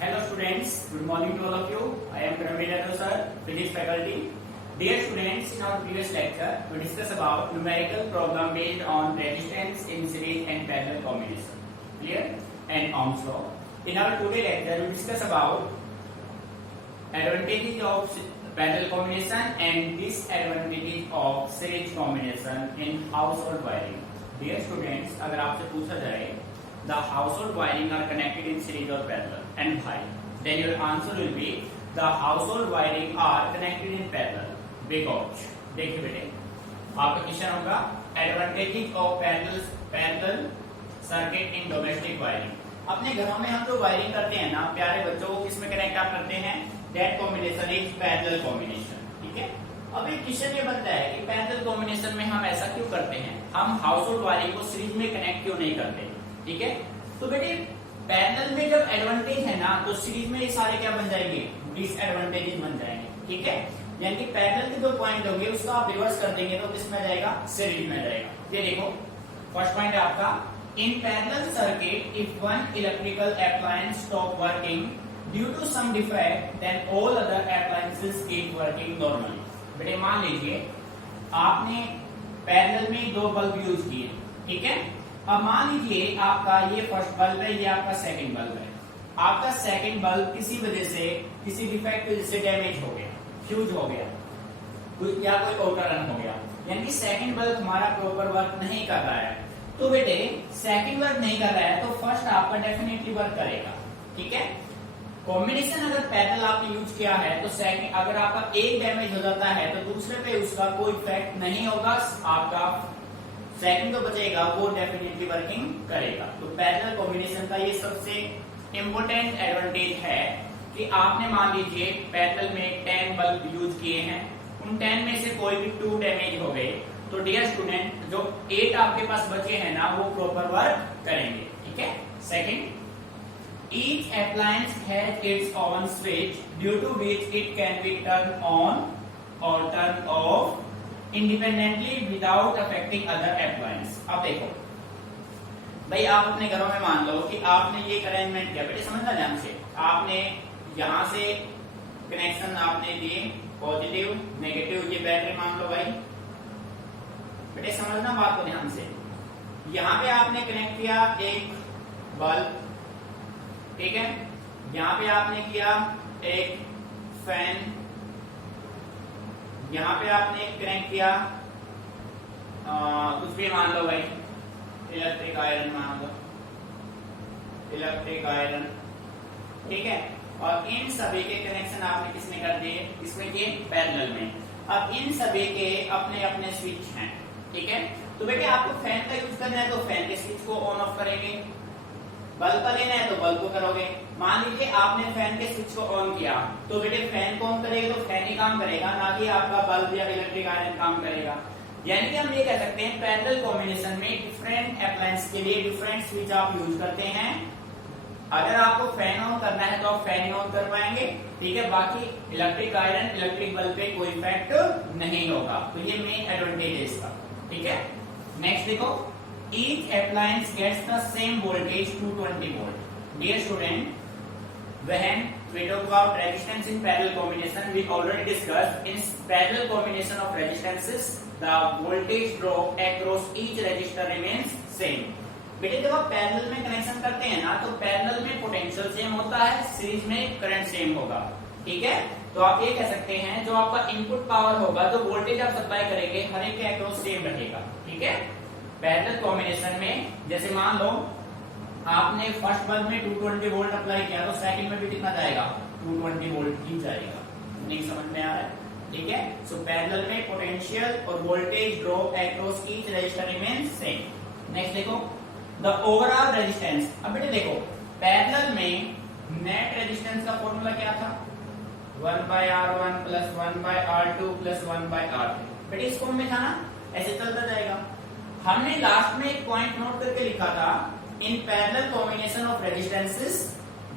Hello students, good morning to all of you. I am Pramil Yadav sir, Physics faculty. Dear students, in our previous lecture, we discussed about numerical problem based on resistance in series and parallel combination. Clear? And Ohm's law. In our today lecture, we discuss about advantages of parallel combination and disadvantages of series combination in household wiring. Dear students, अगर आपसे पूछा जाए the household wiring are connected in series or parallel and why, then your answer will be the household wiring are connected in parallel because देखिए बेटे आपका question होगा advantages of parallel circuit in domestic wiring. अपने घरों में हम जो wiring करते हैं ना प्यारे बच्चों को किसमें कनेक्ट आप करते हैं, that combination is parallel combination. ठीक है, अब एक क्वेश्चन ये बनता है कि पैरेलल कॉम्बिनेशन में हम ऐसा क्यों करते हैं, हम हाउसहोल्ड वायरिंग को सीरीज में कनेक्ट क्यों नहीं करते। ठीक है, तो बेटे पैरेलल में जब एडवांटेज है ना तो सीरीज में ये सारे क्या बन जाएंगे, डिसएडवांटेजेस बन जाएंगे। ठीक है, यानी कि पैरेलल के जो पॉइंट होंगे उसको आप रिवर्स कर देंगे तो किस में जाएगा, सीरीज में जाएगा। ये देखो फर्स्ट पॉइंट है आपका, in parallel circuit if one electrical appliance stop working due to some defect then all other appliances keep working normally. बेटे मान लीजिए आपने पैरेलल में दो बल्ब यूज किए, ठीक है, अब मान लीजिए आपका ये फर्स्ट बल्ब है, ये आपका सेकंड बल्ब है। आपका सेकंड बल्ब किसी वजह से किसी डिफेक्ट की वजह से डैमेज हो गया, फ्यूज हो गया या कोई ओवररन हो गया, यानी कि सेकंड बल्ब हमारा प्रॉपर वर्क नहीं कर रहा है। तो बेटे सेकंड वर्क नहीं कर रहा है तो फर्स्ट आपका डेफिनेटली वर्क करेगा। ठीक है, कॉम्बिनेशन अगर पैरेलल आपने यूज किया है तो सेकंड अगर आपका एक डैमेज हो जाता है तो दूसरे पे उसका कोई इफेक्ट नहीं होगा, आपका सेकंड तो बचेगा, वो डेफिनेटली वर्किंग करेगा। तो पैरेलल कॉम्बिनेशन का ये सबसे इंपॉर्टेंट एडवांटेज है कि आपने मान लीजिए पैरेलल में 10 बल्ब यूज किए हैं, उन 10 में से कोई भी 2 डैमेज हो गए तो डियर स्टूडेंट जो 8 आपके पास बचे हैं ना वो प्रॉपर वर्क करेंगे। ठीक है, second, each appliance has its own switch due to which it can be turned on or turned off independently without affecting other appliance। अब देखो भाई आप अपने घरों में मान लो कि आपने ये अरेंजमेंट किया, बेटे समझना ध्यान से, आपने यहां से कनेक्शन आपने दिए पॉजिटिव नेगेटिव, ये बैटरी मान लो भाई, बेटे समझना बात को ध्यान से, यहाँ पे आपने कनेक्ट किया एक बल्ब, ठीक है, यहाँ पे आपने किया एक फैन, यहाँ पे आपने कनेक्ट किया कुछ भी मान लो भाई, इलेक्ट्रिक आयरन मान लो, इलेक्ट्रिक आयरन, ठीक है, और इन सभी के कनेक्शन आपने किसमें कर दिए, इसमें किए पैरेलल में। अब इन सभी के अपने अपने स्विच हैं। ठीक है, तो बेटे आपको फैन का यूज करना है तो फैन के स्विच को ऑन ऑफ करेंगे, बल्ब का लेना है तो बल्ब को करोगे। मान लीजिए आपने फैन के स्विच को ऑन किया तो बेटे फैन को ऑन करेगा तो फैन ही काम करेगा, ना कि आपका बल्ब या इलेक्ट्रिक आयरन काम करेगा। यानी कि हम ये कह सकते हैं पैरेलल कॉम्बिनेशन में डिफरेंट अप्लायंस के लिए डिफरेंट स्विच आप यूज करते हैं। अगर आपको फैन ऑन करना है तो आप फैन ही ऑन कर पाएंगे, ठीक है, बाकी इलेक्ट्रिक आयरन इलेक्ट्रिक बल्ब पे कोई इफेक्ट नहीं होगा। तो ये मेन एडवांटेज है इसका। ठीक है, नेक्स्ट देखो, each appliance gets the same voltage 220 volt। Dear student, when we talk about resistance in parallel combination, we already discussed in parallel combination of resistances the voltage drop across each resistor remains same। बेटे जब आप parallel में connection करते हैं ना तो parallel में potential same होता है, सीरीज में करंट सेम होगा। ठीक है, तो आप ये कह सकते हैं जो आपका इनपुट पावर होगा, जो वोल्टेज आप सप्लाई करेंगे हर एक के अक्रॉस सेम रहेगा। ठीक है, पैरेलल कॉम्बिनेशन में जैसे मान लो आपने फर्स्ट बल्ब में 220 वोल्ट अप्लाई किया तो सेकंड में भी कितना जाएगा, 220 वोल्ट ही जाएगा। नहीं समझ में आ रहा है? ठीक है, सो पैरेलल में पोटेंशियल और voltage drop across each resistor remains same. Next देखो, द ओवरऑल रेजिस्टेंस। अब बेटे देखो पैरेलल में नेट रेजिस्टेंस का फॉर्मूला क्या था, 1/R1 plus 1/R2 plus 1/R3। बेटे इस फॉर्म में था ना, ऐसे चलता जाएगा। हमने लास्ट में एक पॉइंट नोट करके लिखा था, in parallel combination of resistances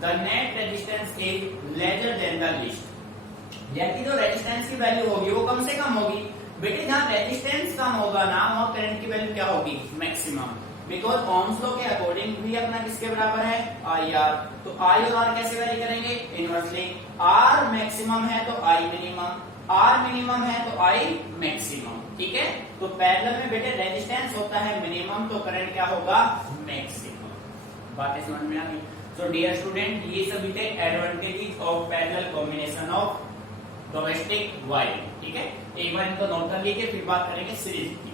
the net resistance is lesser than the least. यानी जो रेजिस्टेंस की वैल्यू होगी वो कम से कम होगी। बेटे जहां रेजिस्टेंस कम होगा ना वहां करंट की वैल्यू क्या होगी, मैक्सिमम। बिकॉज ओम्स लॉ के अकॉर्डिंग भी अपना किसके बराबर है आई आर। तो आई और आर कैसे वैरी करेंगे इनवर्सली। आर मैक्सिमम है तो आई मिनिमम, आर मिनिमम है तो आई मैक्सिमम। ठीक है, तो पैरेलल में बेटे रेजिस्टेंस होता है मिनिमम, तो करंट क्या होगा मैक्सिमम। बातें समझ में आ गई। सो डियर स्टूडेंट, ये सभी थे advantages of parallel combination of domestic wiring. ठीक है, एक बार इनको नोट कर लीजिए, फिर बात करेंगे सीरीज की।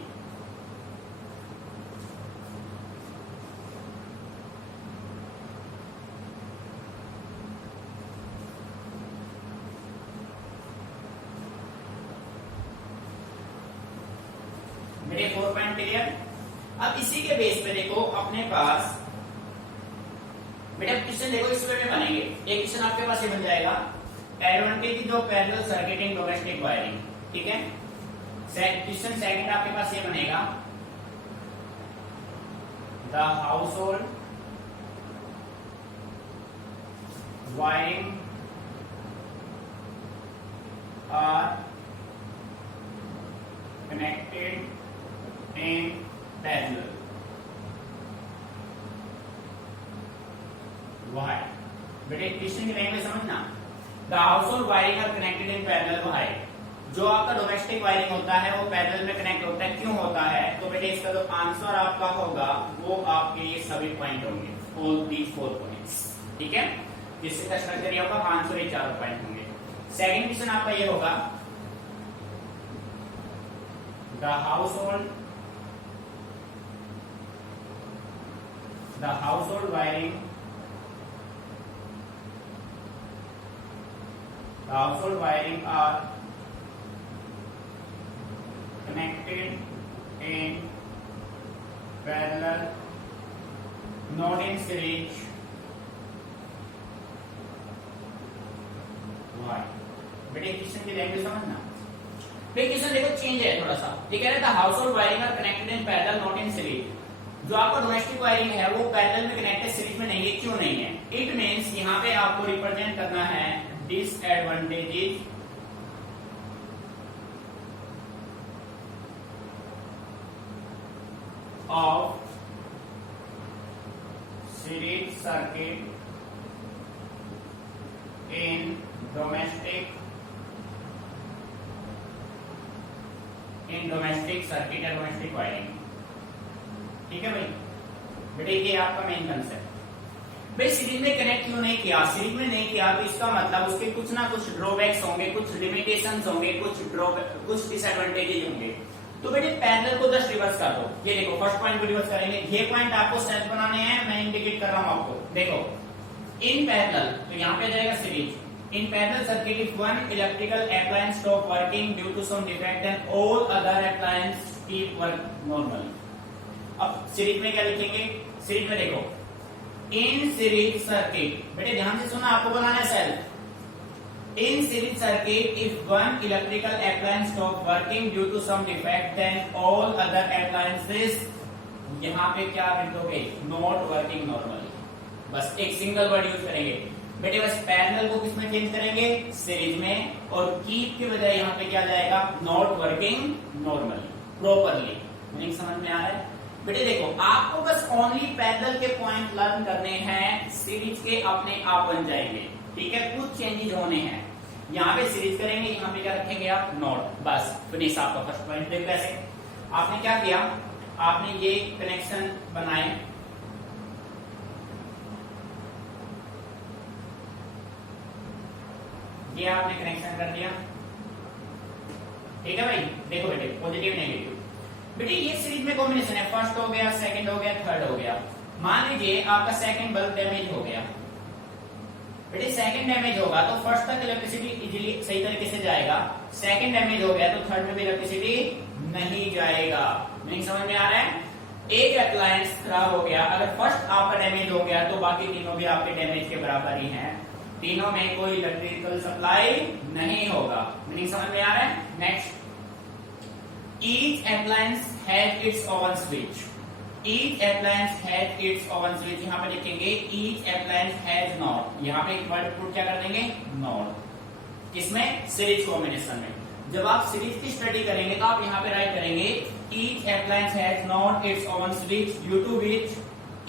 मेरे 4 पॉइंट क्लियर। अब इसी के बेस पे देखो अपने पास बेटा क्वेश्चन देखो इस वे में बनेंगे। एक क्वेश्चन आपके पास ये बन जाएगा advantage of parallel circuit in domestic wiring. ठीक है, क्वेश्चन सेकंड आपके पास ये बनेगा the household wiring are connected in parallel. Why? बेटे क्वेश्चन की लैंग्वेज समझना। The household wiring are connected in parallel. Why? जो आपका डोमेस्टिक वायरिंग होता है वो पैरेलल में कनेक्ट होता है, क्यों होता है? तो बेटे इसका जो आंसर आपका होगा वो आपके ये सभी पॉइंट होंगे, all these 4 points। ठीक है, जिससे का स्ट्रक्चर ये होगा, आंसर ये 4 पॉइंट होंगे। सेकंड क्वेश्चन आपका ये होगा the household wiring are connected in parallel, not in series. Why? बेटे क्वेश्चन की लैंग्वेज समझना। फिर क्वेश्चन देखो चेंज है थोड़ा सा। ये कह रहा था household wiring are connected in parallel not in series. जो आपका डोमेस्टिक वायरिंग है वो पैरेलल में कनेक्टेड, सीरीज में नहीं है, क्यों नहीं है? इट मींस यहाँ पे आपको रिप्रेजेंट करना है disadvantages of series circuit in domestic circuit या डोमेस्टिक वायरिंग। ठीक है भाई, बेटे ये आपका मेन कंसेप्ट। भाई सीरीज में कनेक्ट क्यों नहीं किया? सीरीज में नहीं किया तो इसका मतलब उसके कुछ ना कुछ ड्रॉबैक्स होंगे, कुछ लिमिटेशंस होंगे, कुछ डिसएडवांटेजेस होंगे। तो बेटे पैरेलल को जस्ट रिवर्स कर दो। ये देखो फर्स्ट पॉइंट को रिवर्स करेंगे। ये पॉइंट आपको सेल्फ बनाने हैं, मैं इंडिकेट कर रहा हूं आपको। देखो इन पैरेलल, तो यहाँ पे जाएगा series. In parallel circuit, if one electrical appliance stop working due to some defect, then all other appliances keep work normally. अब सीरीज में क्या लिखेंगे? सीरीज में देखो इन सीरीज सर्किट, बेटे ध्यान से सुना, आपको बनाना है self. In series circuit, if one electrical appliance stop working due to some defect, then all other appliances, यहाँ पे क्या लिखोगे? Not working normally। बस एक सिंगल वर्ड यूज करेंगे बेटे। बस पैरेलल को किसमें चेंज करेंगे? सीरीज में। और कीप के बजाय यहाँ पे क्या जाएगा? Not working normally, properly. Meaning समझ में आ रहा है? बेटे देखो आपको बस ओनली पैरेलल के पॉइंट लर्न करने हैं, सीरीज के अपने आप बन जाएंगे। ठीक है, कुछ चेंजेस होने हैं। यहाँ पे सीरीज करेंगे, यहाँ पे क्या रखेंगे आप? नॉट। बस फिनिश आपका फर्स्ट पॉइंट। देखो कैसे आपने क्या किया, आपने ये कनेक्शन बनाए, ये आपने कनेक्शन कर दिया। ठीक है भाई, देखो बेटे पॉजिटिव नेगेटिव। बेटे ये सीरीज में कॉम्बिनेशन है, फर्स्ट हो गया, सेकंड हो गया, थर्ड हो गया। मान लीजिए आपका सेकंड बल्ब डैमेज हो गया। बेटे सेकंड डैमेज होगा तो फर्स्ट तक इलेक्ट्रिसिटी इजीली सही तरीके से जाएगा, सेकंड डैमेज हो गया तो थर्ड में भी इलेक्ट्रिसिटी नहीं जाएगा। मीनिंग समझ में आ रहा है? एक अप्लायंस खराब हो गया, अगर फर्स्ट आपका डैमेज हो गया तो बाकी तीनों भी आपके डैमेज के बराबर ही हैं, तीनों में कोई इलेक्ट्रिकल सप्लाई नहीं होगा। मीनिंग समझ में आ रहा है? Next, each appliance has its oven switch. Each appliance has its oven switch, यहाँ पे लिखेंगे ईच अप्लायंस हैज नॉट। यहाँ पे एक वर्ड पुट क्या कर देंगे? नॉट। किसमें? सीरीज कॉम्बिनेशन में। जब आप सीरीज की स्टडी करेंगे तो आप यहाँ पे राइट करेंगे each appliance has not its own switch due to which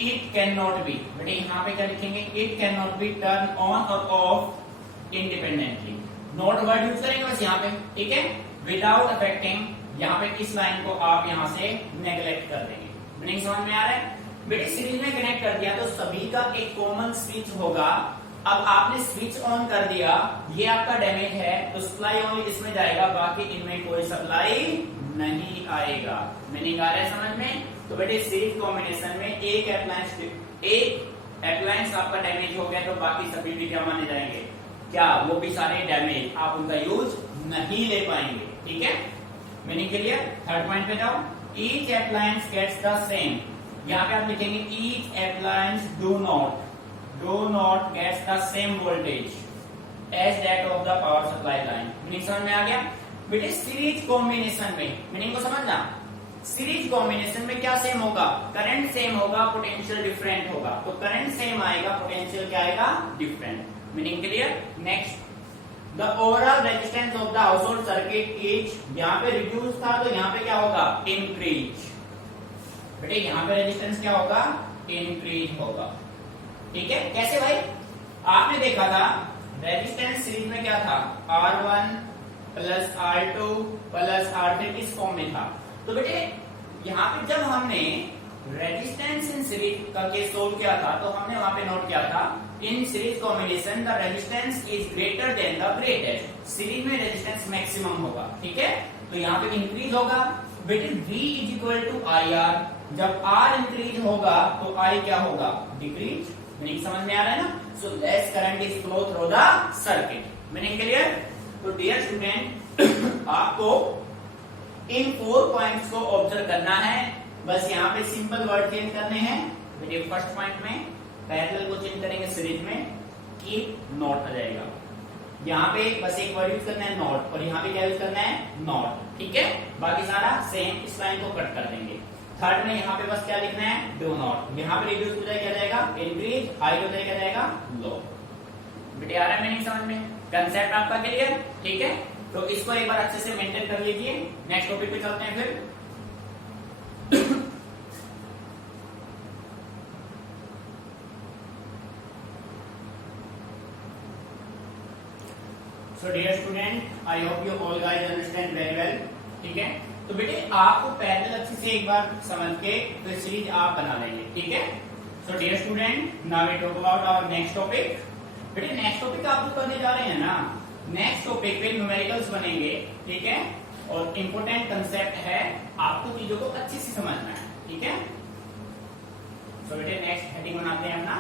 it can not be. बेटे यहाँ पे क्या लिखेंगे, it can not be turn on और off independently. Not word use करेंगे बस यहाँ पे, ठीक है, विदाउट अफेक्टिंग। यहाँ पे इस लाइन को आप यहाँ से नेग्लेक्ट कर देंगे। मीनिंग समझ में आ रहा है? बेटे सीरीज में कनेक्ट कर दिया तो सभी का एक कॉमन स्विच होगा। अब आपने स्विच ऑन कर दिया, ये आपका डैमेज है तो सप्लाई ओनली इसमें जाएगा, बाकी इनमें कोई सप्लाई नहीं आएगा। मीनिंग आ रहा है समझ में? तो बेटे सीरीज कॉम्बिनेशन में एक अप्लायंस आपका डैमेज हो गया तो बाकी सभी भी क्या माने जाएंगे, क्या वो भी सारे डैमेज, आप उनका यूज नहीं ले पाएंगे। ठीक है, मीनिंग क्लियर? थर्ड पॉइंट पे जाओ। Each appliance gets the same, यहाँ पे आप लिखेंगे each appliance do not gets the same voltage as that of the power supply line. Meaning समझ में आ गया? बेटे सीरीज कॉम्बिनेशन में मीनिंग को समझना, सीरीज कॉम्बिनेशन में क्या सेम होगा, करंट सेम होगा, पोटेंशियल डिफरेंट होगा। तो करंट सेम आएगा, पोटेंशियल क्या आएगा, different. Meaning clear? Next, the overall resistance of the household circuit is, यहाँ पे रिड्यूस था तो यहाँ पे क्या होगा, इंक्रीज। बेटे यहाँ पे रेजिस्टेंस क्या होगा, इंक्रीज होगा। ठीक है, कैसे भाई? आपने देखा था रेजिस्टेंस सीरीज में क्या था, R1 plus R2 plus R3 किस फॉर्म में था। तो बेटे यहाँ पे जब हमने रेजिस्टेंस इन सीरीज का केस सोल्व किया था तो हमने वहां पे नोट किया था in series combination the resistance is greater than the greatest. Series में रेजिस्टेंस मैक्सिमम होगा। ठीक है, तो यहाँ पे इंक्रीज होगा। बेटे V is equal to IR, जब R इंक्रीज होगा तो I क्या होगा, डिक्रीज। मीनिंग समझ में आ रहा है ना? So less current is flow through the circuit. Meaning clear? तो डियर स्टूडेंट आपको इन 4 पॉइंट्स को ऑब्जर्व करना है। बस यहाँ पे सिंपल वर्ड चेंज करने हैं। मेरे फर्स्ट पॉइंट में पैरेलल को चेंज करेंगे सीरीज में, की नॉट आ जाएगा। यहाँ पे बस एक वर्ड यूज करना है नॉट, और यहाँ पे क्या यूज करना है, नॉट। ठीक है, बाकी सारा सेम, इस लाइन को कट कर देंगे। थर्ड में यहाँ पे बस क्या लिखना है, डू नॉट। यहाँ पे रिड्यूस हो जाए क्या जाएगा, इंक्रीज, हाई हो जाए क्या जाएगा, लो। बेटे आ रहा है मीनिंग समझ में? कंसेप्ट आपका क्लियर? ठीक है, तो इसको एक बार अच्छे से मेंटेन कर लीजिए। नेक्स्ट टॉपिक पे चलते हैं फिर। So dear student, I hope you all guys understand very well. ठीक है, तो बेटे आपको पैरेलल अच्छे से एक बार समझ के फिर सीरीज आप बना लेंगे। ठीक है, so dear student, now we talk about our next topic. बेटे नेक्स्ट टॉपिक आप जो करने जा रहे हैं ना, नेक्स्ट टॉपिक पे न्यूमेरिकल्स बनेंगे। ठीक है, और इंपोर्टेंट कंसेप्ट है, आपको चीजों को अच्छे से समझना है। ठीक है, सो बेटे नेक्स्ट हेडिंग बनाते हैं अपना।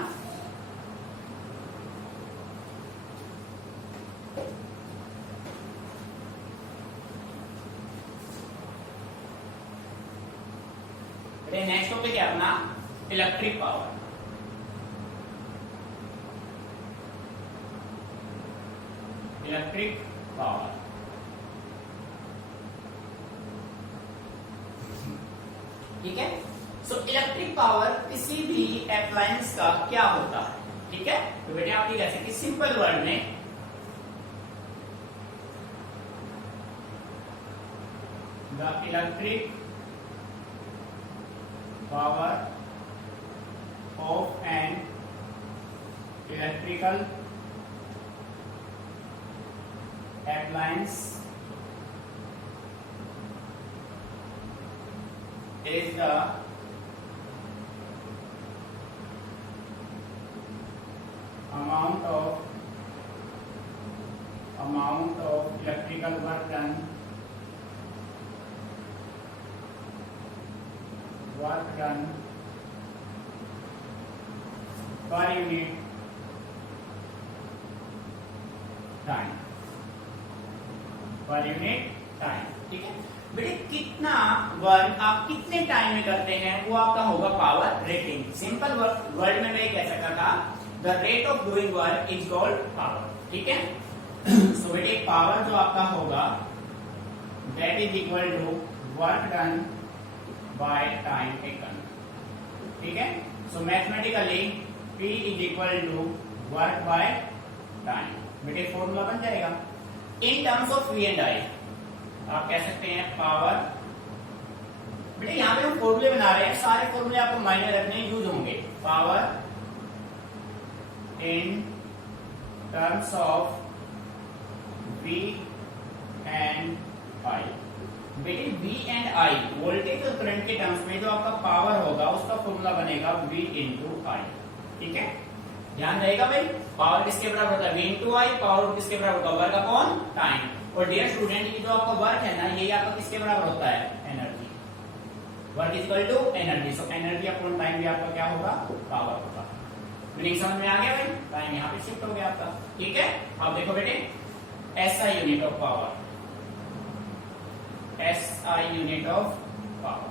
बेटे नेक्स्ट टॉपिक है अपना इलेक्ट्रिक पावर। इलेक्ट्रिक पावर, ठीक है। सो इलेक्ट्रिक पावर किसी भी अप्लायंस का क्या होता है, ठीक है। तो बेटे आप ये कह सकते सिंपल वर्ड में the electric power of an electrical appliance is the amount of electrical work done per unit time, per unit time. ठीक है बेटे, कितना वर्क आप कितने टाइम में करते हैं वो आपका होगा पावर रेटिंग। सिंपल वर्ड में मैं कह सकता था the rate of doing work is called power. ठीक है, सो बेटे पावर जो आपका होगा that is equal to work done by time taken. ठीक है, so mathematically P is equal to work by time. बेटे फॉर्मूला बन जाएगा in terms of V and I। आप कह सकते हैं पावर। बेटे यहाँ पे हम फॉर्मूले बना रहे हैं, सारे फॉर्मूले आपको मायने रखने यूज होंगे। Power in terms of V and I। बेटे V एंड I वोल्टेज और करंट के टर्म्स में जो आपका पावर होगा उसका फॉर्मूला बनेगा V इंटू I। ठीक है, ध्यान रहेगा भाई। पावर किसके बराबर होता है? V into I। पावर किसके बराबर होगा? Work upon time. और डियर स्टूडेंट, ये जो आपका वर्क है ना, ये आपका किसके बराबर होता है? Energy. Work is equal to energy. So energy upon time भी आपका क्या होगा? पावर होगा। मीनिंग समझ में आ गया भाई? टाइम यहाँ पे शिफ्ट हो गया आपका। ठीक है, अब देखो बेटे, SI unit of power, SI unit of power.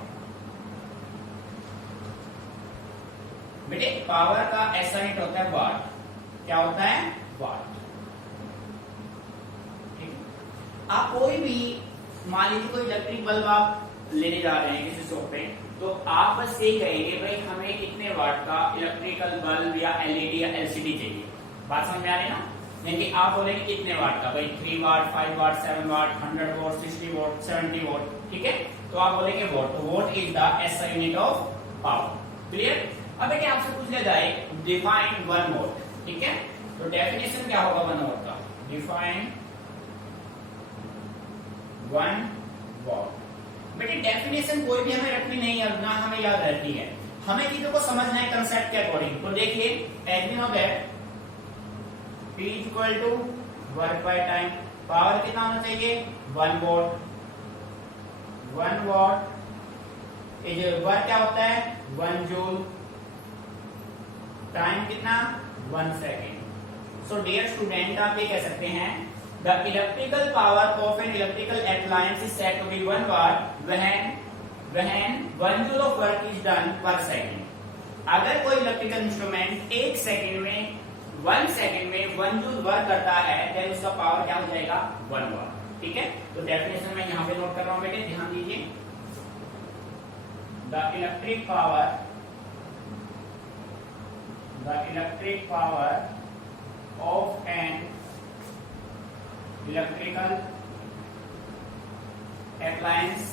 बेटे पावर का SI यूनिट होता है वाट। क्या होता है? वाट। ठीक है, आप कोई भी, मान लीजिए कोई इलेक्ट्रिक बल्ब आप लेने जा रहे हैं किसी शॉप पे, तो आप बस यही कहेंगे भाई हमें इतने वाट का इलेक्ट्रिकल बल्ब या एलईडी या एलसीडी चाहिए। बात समझ में आ रही है ना? यानी कि आप बोलेंगे इतने वाट का, भाई 3 वाट, 5 वाट, 7 वाट, 100 वाट, 60 वाट, 70 वाट। ठीक है, तो आप बोलेंगे वोट। तो vote is the SI unit of power. Clear? अब बेटे आपसे पूछ लिया जाए डिफाइन 1 वोट। ठीक है, तो डेफिनेशन क्या होगा 1 वोट का? Define 1 vote. बेटे डेफिनेशन कोई भी हमें रखनी नहीं है, ना हमें याद रहती है, हमें चीजों को समझना है कंसेप्ट के अकॉर्डिंग। तो देखिए, as we know that P equal to work by time. Power कितना होना चाहिए? 1 वॉट। 1 वॉट इज वर्क क्या होता है? 1 जूल। टाइम कितना? 1 सेकेंड। सो डियर स्टूडेंट, आप ये कह सकते हैं the electrical power of an electrical appliance is said to be 1 watt when 1 joule of work is done per second। अगर कोई इलेक्ट्रिकल इंस्ट्रूमेंट 1 सेकेंड में 1 सेकेंड में 1 जूल वर्क करता है, तो उसका पावर क्या हो जाएगा? 1 वाट। ठीक है, तो डेफिनेशन मैं यहाँ पे नोट कर रहा हूँ बेटे, ध्यान दीजिए। The electric power of an electrical appliance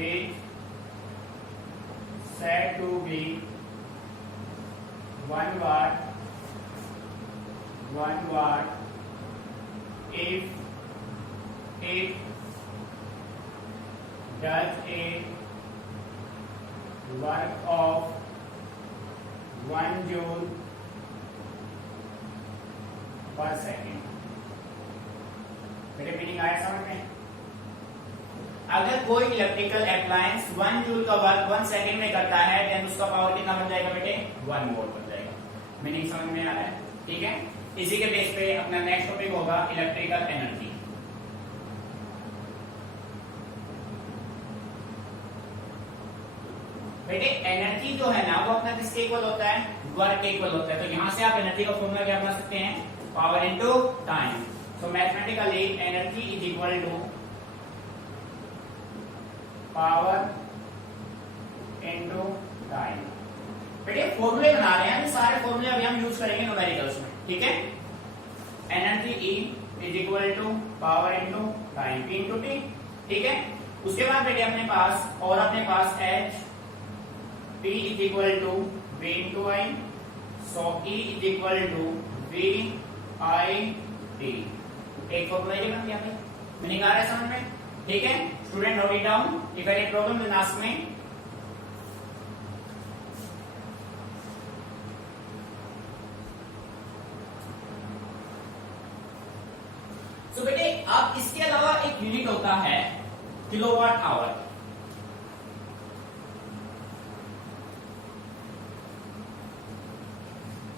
is said to be 1 watt if it does a work of 1 joule per second। मेरे मीनिंग आया समझ में? अगर कोई इलेक्ट्रिकल अप्लायंस 1 जूल का वर्क 1 सेकेंड में करता है, देन उसका पावर कितना बन जाएगा बेटे? 1 वोल्ट बन जाएगा। मीनिंग समझ में आ रहा है? ठीक है, इसी के बेस पे अपना नेक्स्ट टॉपिक होगा इलेक्ट्रिकल एनर्जी। बेटे एनर्जी जो है ना, वो अपना किसके इक्वल होता है? वर्क के इक्वल होता है। तो यहां से आप एनर्जी का फॉर्मूला क्या बना सकते हैं? Power into time. So mathematically energy is equal to power into time. बेटे फॉर्मूले बना रहे हैं, सारे फॉर्मूले अभी हम यूज करेंगे न्यूमेरिकल्स में। ठीक है, energy E is equal to power into time, P into T। ठीक है, उसके बाद बेटे अपने पास H P is equal to V into I, so E is equal to V I T। एक फॉर्मूला ये बन गया भाई, मीनिंग आ रहा है समझ में? ठीक है student, note it down. If any problem then ask me. तो बेटे अब इसके अलावा एक यूनिट होता है किलोवाट आवर।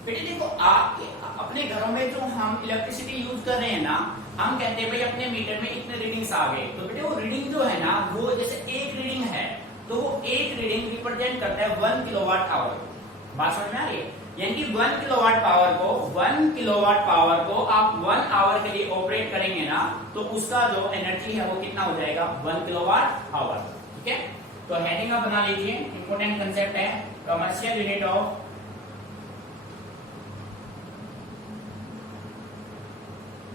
बेटे देखो, आपके अपने घरों में जो हम इलेक्ट्रिसिटी यूज कर रहे हैं ना, हम कहते हैं भाई अपने मीटर में इतने रीडिंग्स आ गए। तो बेटे वो रीडिंग जो है ना, वो जैसे एक रीडिंग है, तो वो एक रीडिंग रिप्रेजेंट करता है 1 किलोवाट आवर। बात समझ में आ रही है? यानी कि 1 किलोवाट पावर को आप 1 आवर के लिए ऑपरेट करेंगे ना, तो उसका जो एनर्जी है वो कितना हो जाएगा? 1 किलोवाट आवर। ठीक है, तो हेडिंग आप बना लीजिए, इंपोर्टेंट कंसेप्ट है commercial unit of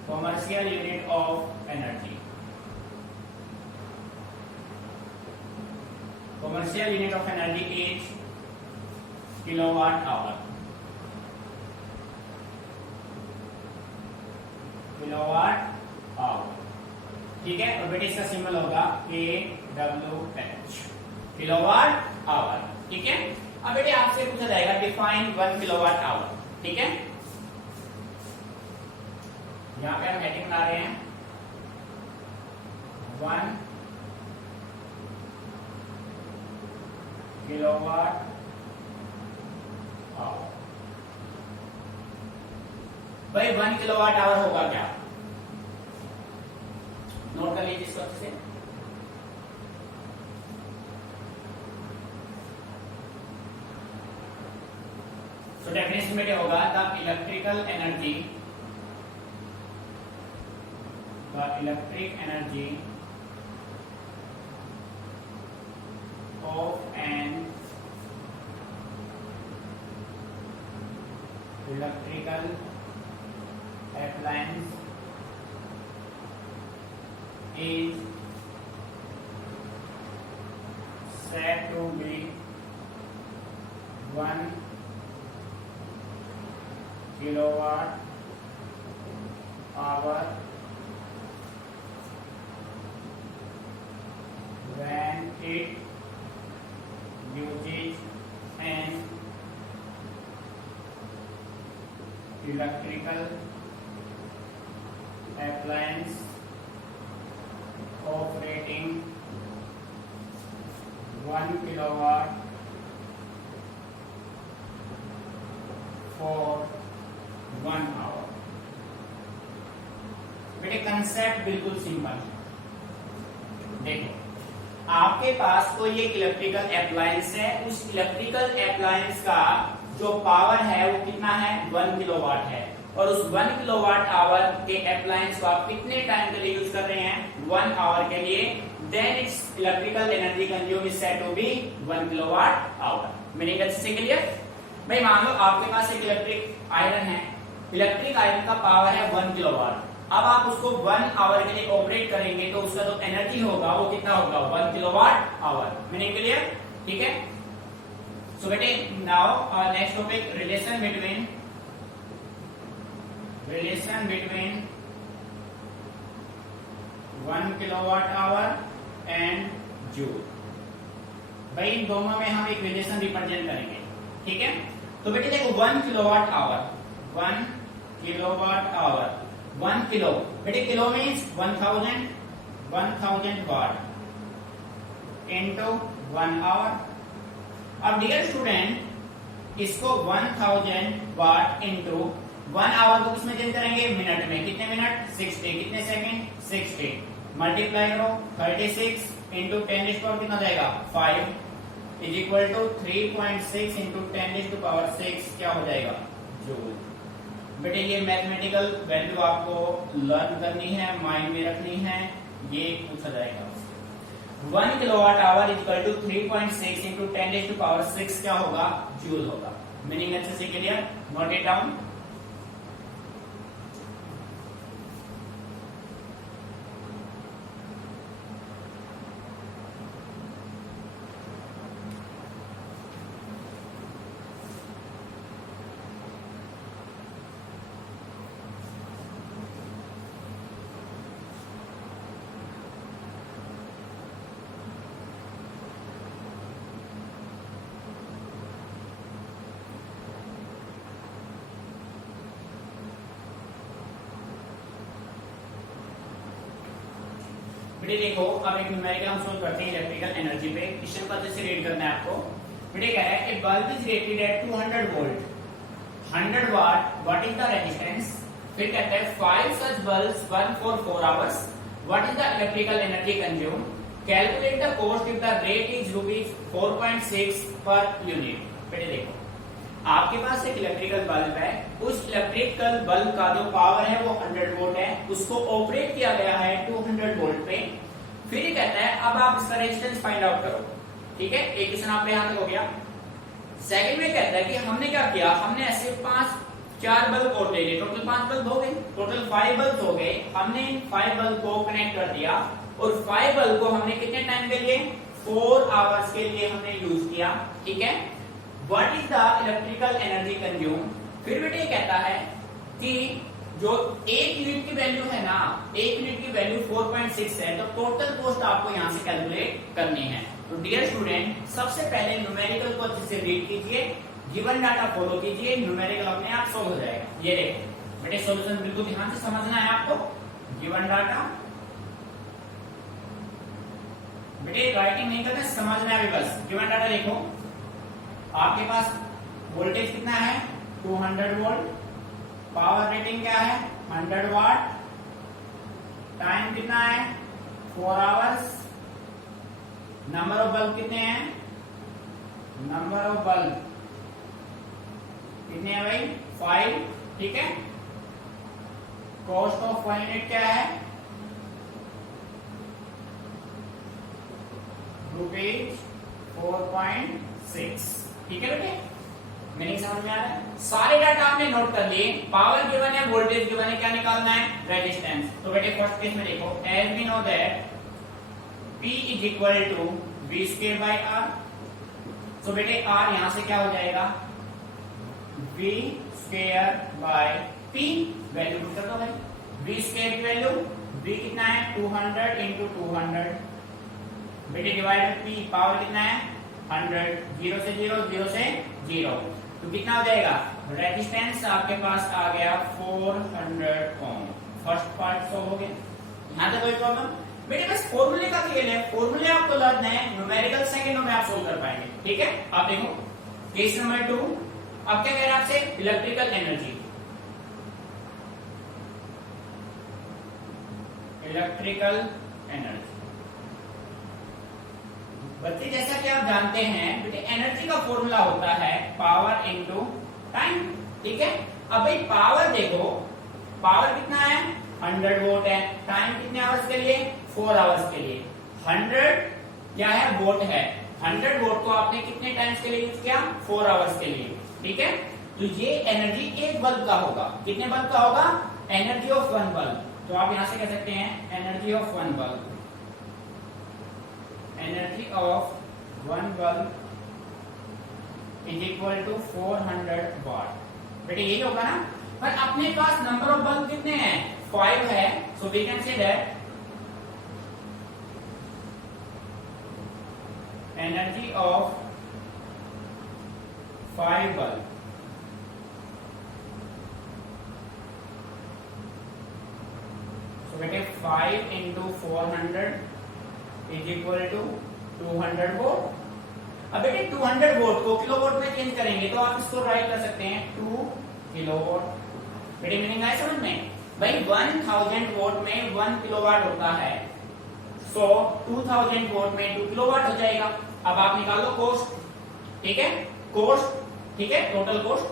commercial unit of energy. Commercial unit of energy is kilowatt hour. Kilowatt hour, ठीक है। और बेटे इसका सिंबल होगा KWH, किलोवाट आवर, ठीक है। अब बेटे आपसे पूछा जाएगा डिफाइन 1 किलोवाट आवर, ठीक है। यहां पे हम हेडिंग बना रहे हैं 1 किलोवाट आवर। भाई 1 किलोवाट आवर होगा क्या, नोट कर लीजिए इसको अच्छे से। तो डेफिनेशन में क्या होगा, the electrical energy, the electric energy of an electrical appliance is said to be 1 kilowatt hour when it uses an electrical appliance operating 1 kilowatt for 1 hour। बेटे कंसेप्ट बिल्कुल सिंपल है। देखो आपके पास कोई एक इलेक्ट्रिकल अप्लायंस है, उस इलेक्ट्रिकल अप्लायंस का जो पावर है वो कितना है, 1 किलोवाट है। और उस 1 किलोवाट आवर के अप्लायंस को आप कितने टाइम के लिए यूज कर रहे हैं, 1 आवर के लिए, then it's electrical energy consume is said to be 1 kilowatt hour. Meaning अच्छे से क्लियर। भाई मान लो आपके पास एक इलेक्ट्रिक आयरन है, इलेक्ट्रिक आयरन का पावर है 1 किलोवाट। अब आप उसको 1 आवर के लिए ऑपरेट करेंगे तो उसका जो एनर्जी होगा वो कितना होगा, 1 किलोवाट आवर। मीनिंग क्लियर, ठीक है। सो बेटे now next topic, relation between 1 kilowatt our and joule. भाई इन दोनों में हम एक रिलेशन रिप्रेजेंट करेंगे, ठीक है। तो बेटे देखो 1 kilowatt hour, 1 kilowatt hour, 1 kilo, बेटे kilo means 1000 watt into 1 hour. अब डियर स्टूडेंट इसको 1000 वाट इंटू 1 आवर को किसमें चेंज करेंगे, मिनट में। कितने मिनट, 60। कितने सेकंड, 60। मल्टीप्लाई करो 36 इंटू 10 कितना जाएगा, 5 इज इक्वल टू 3.6 इंटू 10⁶ क्या हो जाएगा, जूल। बेटे ये मैथमेटिकल वैल्यू आपको लर्न करनी है, माइंड में रखनी है, ये पूछा जाएगा। 1 kilowatt hour equal to 3.6 into 10⁶ क्या होगा, जूल होगा। मीनिंग अच्छे से क्लियर, नोट इट डाउन। बेटे देखो अब एक न्यूमेरिकल हम सोल्व करते हैं इलेक्ट्रिकल एनर्जी पे। क्वेश्चन को अच्छे से रीड करना है आपको। बेटे कह रहा है कि bulb is rated at 200 volt, 100 watt, what is the resistance. फिर कहता है 5 such bulbs burn for 4 hours, what is the electrical energy consume, calculate the cost if the rate is ₹4.6 per unit. बेटे देखो आपके पास एक इलेक्ट्रिकल बल्ब है, उस इलेक्ट्रिकल बल्ब का जो पावर है वो 100 वोल्ट है, उसको ऑपरेट किया गया है 200 वोल्ट पे। फिर ये कहता है अब आप इसका रेजिस्टेंस फाइंड आउट करो, ठीक है। एक क्वेश्चन आप यहां तक हो गया। सेकंड में कहता है कि हमने क्या किया, हमने ऐसे 4 बल्ब और ले लिए, टोटल 5 बल्ब हो गए, टोटल 5 बल्ब हो गए। हमने इन 5 बल्ब को कनेक्ट कर दिया और 5 बल्ब को हमने कितने टाइम के लिए, 4 आवर्स के लिए हमने यूज किया, ठीक है। What is the electrical energy consume, फिर बेटे कहता है कि जो 1 यूनिट की वैल्यू है ना, 1 यूनिट की वैल्यू 4.6 है, तो टोटल कॉस्ट आपको यहां से कैलकुलेट करनी है। तो डियर स्टूडेंट, सबसे पहले न्यूमेरिकल को अच्छे से रीड कीजिए, गिवन डाटा फॉलो कीजिए, न्यूमेरिकल अपने आप सॉल्व हो जाएगा। ये देखो बेटे, सॉल्यूशन बिल्कुल ध्यान से समझना है आपको। गिवन डाटा, बेटे राइटिंग नहीं करना, समझना है बस। गिवन डाटा देखो, आपके पास वोल्टेज कितना है, 200 वोल्ट, पावर रेटिंग क्या है, 100 वाट, टाइम कितना है, 4 आवर्स, नंबर ऑफ बल्ब कितने हैं, नंबर ऑफ बल्ब कितने हैं भाई, 5, ठीक है। कॉस्ट ऑफ 1 यूनिट क्या है, ₹4.6, ठीक है बेटे। मीनिंग समझ में आ रहा है। सारे डाटा आपने नोट कर लिए, पावर गिवन है, वोल्टेज गिवन है, क्या निकालना है, रेजिस्टेंस। तो बेटे फर्स्ट केस में देखो, as we know that P is equal to V square by R। तो बेटे R यहां से क्या हो जाएगा, V square bye P, value put कर दो भाई। V स्क्वायर की वैल्यू, V कितना है, 200 इंटू 200, बेटे डिवाइडेड P, पावर कितना है, 100, 0 से 0, 0 से 0, तो कितना हो जाएगा, रेजिस्टेंस आपके पास आ गया 400 ओम। फर्स्ट पार्ट सॉल्व हो गया, यहां तक कोई प्रॉब्लम बेटे। बस फॉर्मूले का खेल है, फॉर्मूले आपको लर्न है, न्यूमेरिकल सेकंडों में आप सोल्व कर पाएंगे, ठीक है। आप देखो केस नंबर 2, अब क्या कह रहा है आपसे, इलेक्ट्रिकल एनर्जी, इलेक्ट्रिकल एनर्जी। बच्चे जैसा कि आप जानते हैं बेटे, एनर्जी का फॉर्मूला होता है पावर इनटू टाइम, ठीक है। अब भाई पावर देखो, पावर कितना है, 100 वोट है, टाइम कितने आवर्स के लिए, 4 आवर्स के लिए। 100 क्या है, वोट है, 100 वोट को आपने कितने टाइम्स के लिए यूज किया, 4 आवर्स के लिए, ठीक है। तो ये एनर्जी एक बल्ब का होगा, कितने बल्ब का होगा, एनर्जी ऑफ 1 बल्ब। तो आप यहां से कह सकते हैं energy of 1 bulb, energy of 1 bulb is equal to 400 watt. बेटे यही होगा ना, पर अपने पास नंबर ऑफ बल्ब कितने हैं, 5 है, so we can say that energy of 5 bulb, so बेटे 5 into 400 is equal to 200 watt. अब बेटे 200 वोट को किलोवाट में चेंज करेंगे तो आप इसको राइट कर सकते हैं 2 किलोवाट। बेटे मीनिंग आया समझ में, भाई 1000 वोट में 1 किलोवाट होता है, सो 2000 वोट में 2 किलोवाट हो जाएगा। अब आप निकालो कॉस्ट, ठीक है, कॉस्ट, ठीक है, टोटल कॉस्ट,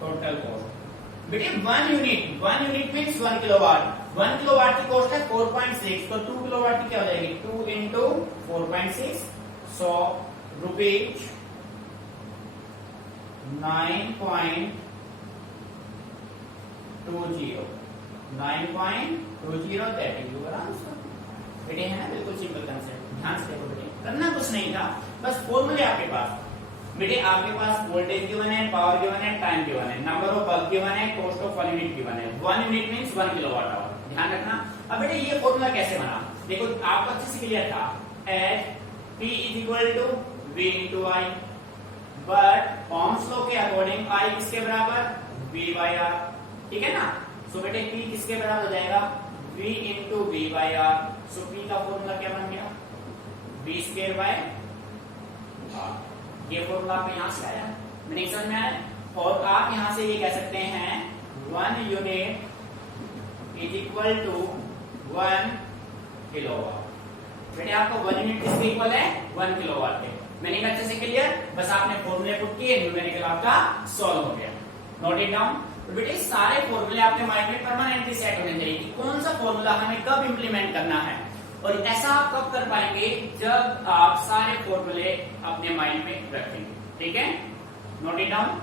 टोटल कॉस्ट बेटे 1 यूनिट मीन्स 1 किलोवाट, 1 किलोवाट की कॉस्ट है 4.6, तो 2 किलोवाट की क्या हो जाएगी, 2 into 4.6, so rupees 9.20 that is your answer. बेटे है ना, बिल्कुल सिंपल कंसेप्ट, ध्यान से देखो बेटे, करना कुछ नहीं था, बस फॉर्मूले आपके पास। बेटे आपके पास वोल्टेज गिवन है, पावर गिवन है, टाइम गिवन है, नंबर ऑफ बल्ब गिवन है, कॉस्ट ऑफ 1 यूनिट गिवन है। 1 यूनिट मींस 1 किलोवाट आवर, ध्यान रखना। अब बेटे ये फॉर्मूला कैसे बना, देखो आपको अच्छे से क्लियर था, as P is equal to V into I, but ohm's law के अकॉर्डिंग I किसके बराबर, V बाय R, ठीक है ना। सो बेटे P किसके बराबर हो जाएगा, V into V by R। So P का फॉर्मूला क्या बन गया, V स्क्वायर बाय R। ये फॉर्मूला आपको यहां से आया, मीनिंग समझ में आया। और आप यहां से ये कह सकते हैं 1 unit is equal to 1 kilowatt. बेटे आपको 1 यूनिट किसके इक्वल है, 1 किलोवाट के। मीनिंग अच्छे से क्लियर, बस आपने फॉर्मूले पुट किए, न्यूमेरिकल आपका सॉल्व हो गया। Note it down. तो बेटे सारे फॉर्मूले आपके माइंड में परमानेंटली सेट होने चाहिए कि कौन सा फॉर्मूला हमें कब इंप्लीमेंट करना है, और ऐसा आप कब कर पाएंगे, जब आप सारे फॉर्मूले अपने माइंड में रखेंगे। ठीक है, नोट इट डाउन।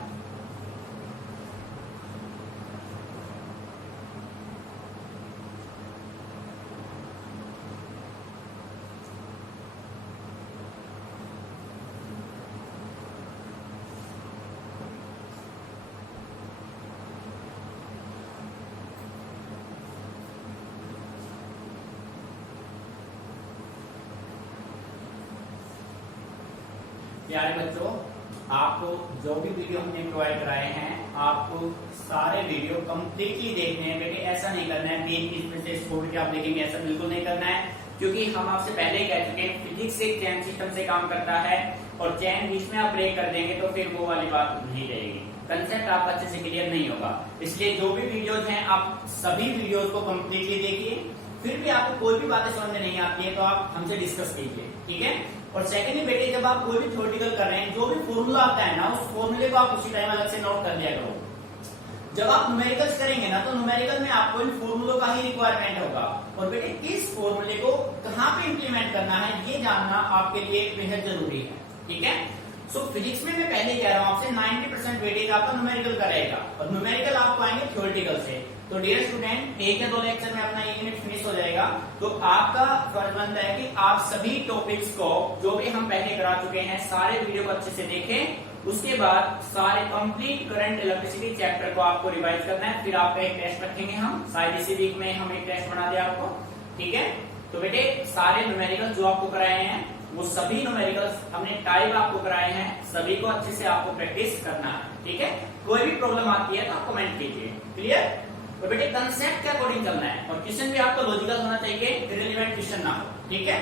प्यारे बच्चों, आपको जो भी वीडियो हमने प्रोवाइड कराए हैं, आपको सारे वीडियो कंप्लीटली देखने हैं बेटे। ऐसा नहीं करना है बीच बीच में से छोड़ के आप देखेंगे, ऐसा बिल्कुल नहीं करना है, क्योंकि हम आपसे पहले ही कह चुके हैं फिजिक्स एक चैन सिस्टम से काम करता है, और चैन बीच में आप ब्रेक कर देंगे तो फिर वो वाली बात नहीं रहेगी, कंसेप्ट आपका अच्छे से क्लियर नहीं होगा। इसलिए जो भी वीडियोज हैं आप सभी वीडियोज को कंप्लीटली देखिए। फिर भी आपको कोई भी बातें समझ में नहीं आती है तो आप हमसे डिस्कस कीजिए, ठीक है। और सेकेंडली बेटे, जब आप कोई भी थ्योरेटिकल कर रहे हैं, जो भी फॉर्मूला आता है ना, उस फॉर्मूले को आप उसी टाइम अलग से नोट कर लिया करो। जब आप न्यूमेरिकल्स करेंगे ना, तो न्यूमेरिकल में आपको इन फॉर्मूलों का ही रिक्वायरमेंट होगा, और बेटे किस फॉर्मूले को कहाँ पे इंप्लीमेंट करना है ये जानना आपके लिए बेहद जरूरी है, ठीक है। सो फिजिक्स में मैं पहले कह रहा हूं आपसे 90% वेटेज आपका न्यूमेरिकल का रहेगा, और न्यूमेरिकल आपको आएंगे थ्योरेटिकल से। तो डियर स्टूडेंट, एक या दो लेक्चर में अपना ये यूनिट फिनिश हो जाएगा, तो आपका फर्ज बनता है कि आप सभी टॉपिक्स को जो भी हम पहले करा चुके हैं सारे वीडियो को अच्छे से देखें। उसके बाद सारे कंप्लीट करंट इलेक्ट्रिसिटी चैप्टर को आपको रिवाइज करना है। फिर आपका एक टेस्ट रखेंगे हम, शायद इसी वीक में हम एक टेस्ट बना दें आपको, ठीक है। तो बेटे सारे न्यूमेरिकल जो आपको कराए हैं, वो सभी न्यूमेरिकल्स हमने टाइप आपको कराए हैं, सभी को अच्छे से आपको प्रैक्टिस करना है, ठीक है। कोई भी प्रॉब्लम आती है तो आप कमेंट कीजिए, क्लियर। तो बेटे कंसेप्ट के अकॉर्डिंग चलना है, और क्वेश्चन भी आपको लॉजिकल होना चाहिए, इररिलेवेंट क्वेश्चन ना हो, ठीक है।